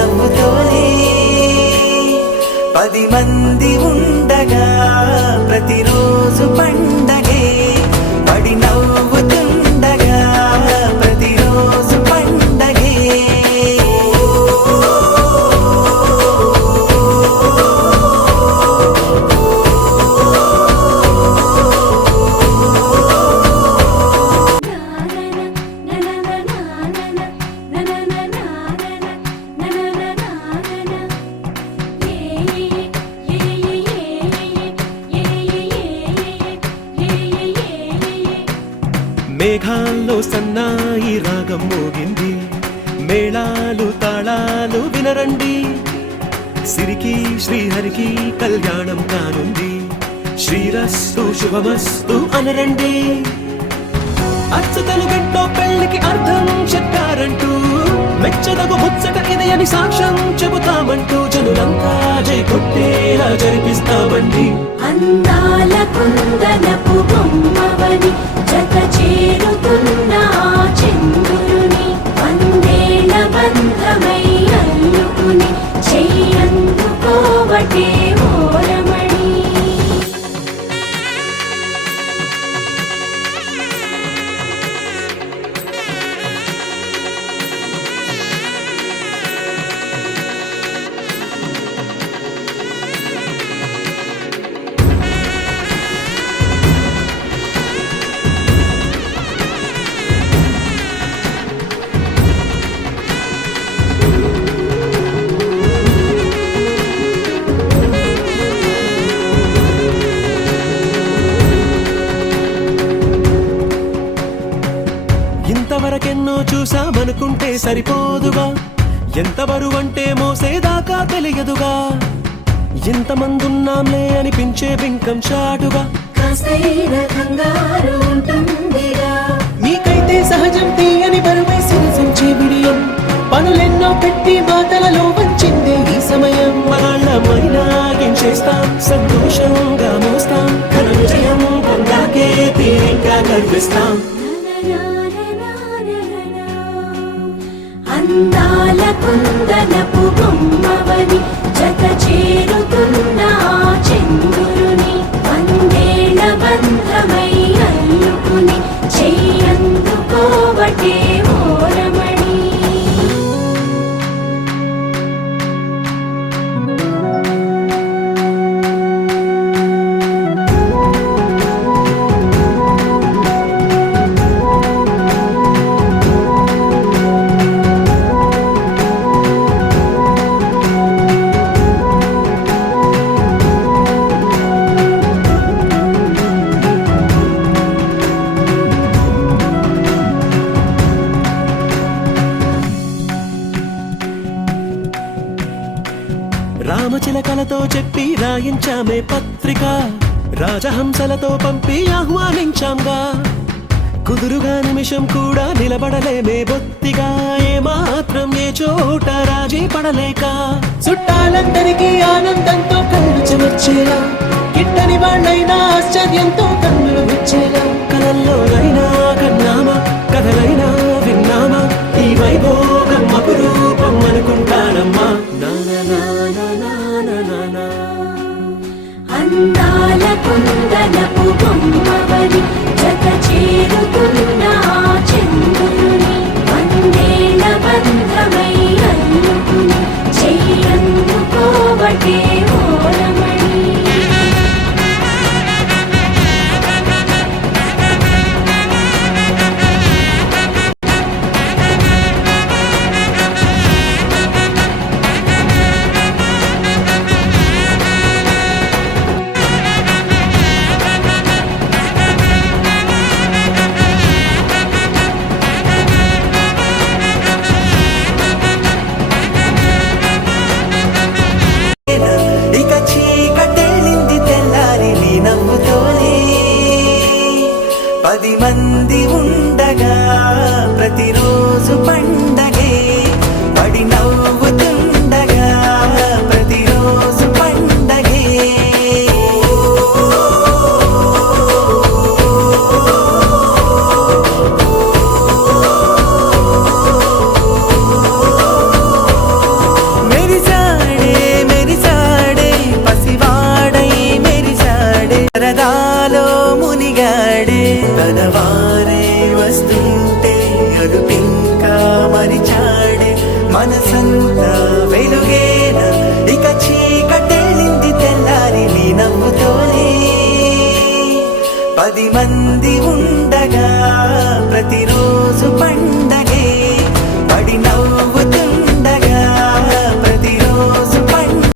నవ్వుతోనే 10 మంది ఉండగా ప్రతిరోజు పండగే పడి నవ్వుతుండగా ప్రతిరోజు పండగే మేఘాల్లో సన్నాయి రాగం మోగింది మేళాలు తాళాలు వినరండి సిరికి శ్రీహరికి కళ్యాణం కానుంది శ్రీరస్తు శుభమస్తు అనరండి అచ్చతలు గంటో పెళ్లికి అర్థం చెప్పారంటూ మెచ్చదగు ముచ్చట ఇది అని సాక్ష్యం చెబుతామంటూ జనులంతా జై కొట్టేలా జరిపిస్తామండి అందాల కుందనపు బొమ్మవని జత చేరుతున్న చంద్రుని వందేల బంధమై అల్లుకుని చెయ్యందుకోవటే ఓరమణి ఇంతవరకెన్నో చూసామనుకుంటే సరిపోదుగా ఎంత బరువంటే మోసేదాకా తెలియదుగా ఇంతమందున్నాంలే అనిపించే బింకం చాటుగా కాస్తైన కంగారు ఉంటుందిగా మీకైతే సహజం తీయని బరువై సిరసించే బిడియం పనులెన్నో పెట్టి మాటలలో వచ్చిందే ఈ సమయం మనాళ్ళమైనా గించేస్తాం సంతోషంగా మోస్తాం ఘన విజయం పొందాకే తీరిగ్గా గర్విస్తాం అందాల కుందనపు బొమ్మవని జత చేరుతున్న చంద్రుని వందేల బంధమై అల్లుకుని చెయ్యందుకోవటే ఓరమణి రామచిలకలతో చెప్పి రాయించామే పత్రిక రాజహంసలతో పంపి ఆహ్వానించాంగా కుదురుగా నిమిషం కూడా నిలబడలేమే బొత్తిగా ఏమాత్రం ఏ చోట రాజీ పడలేక చుట్టాలందరికీ ఆనందంతో కళ్ళు చెమర్చేలా గిట్టని వాళ్ళైనా ఆశ్చర్యంతో కన్నులు విచ్చేలా కలల్లోనైనా కన్నామా కథలైనా విన్నామా ఈ వైభోగం అపురూపం అనుకుంటానమ్మా అందాల కుందనపు బొమ్మవని జత చేరుతున్న చంద్రుని వందేల బంధమై అల్లుకుని చెయ్యందుకోవటే ఓరమణి ఇక చీకటెళ్ళింది తెల్లారి నీ నవ్వుతోనే 10 మంది ఉండగా ప్రతిరోజు పండగే పడి నవ్వుతుండగా ప్రతిరోజు పండగే తన వారే వస్తుంటే అడుపింకా మరిచాడే మనసంతా వెలుగేన ఇక చీకటెళ్ళింది తెల్లారి నీ నవ్వుతోనే 10 మంది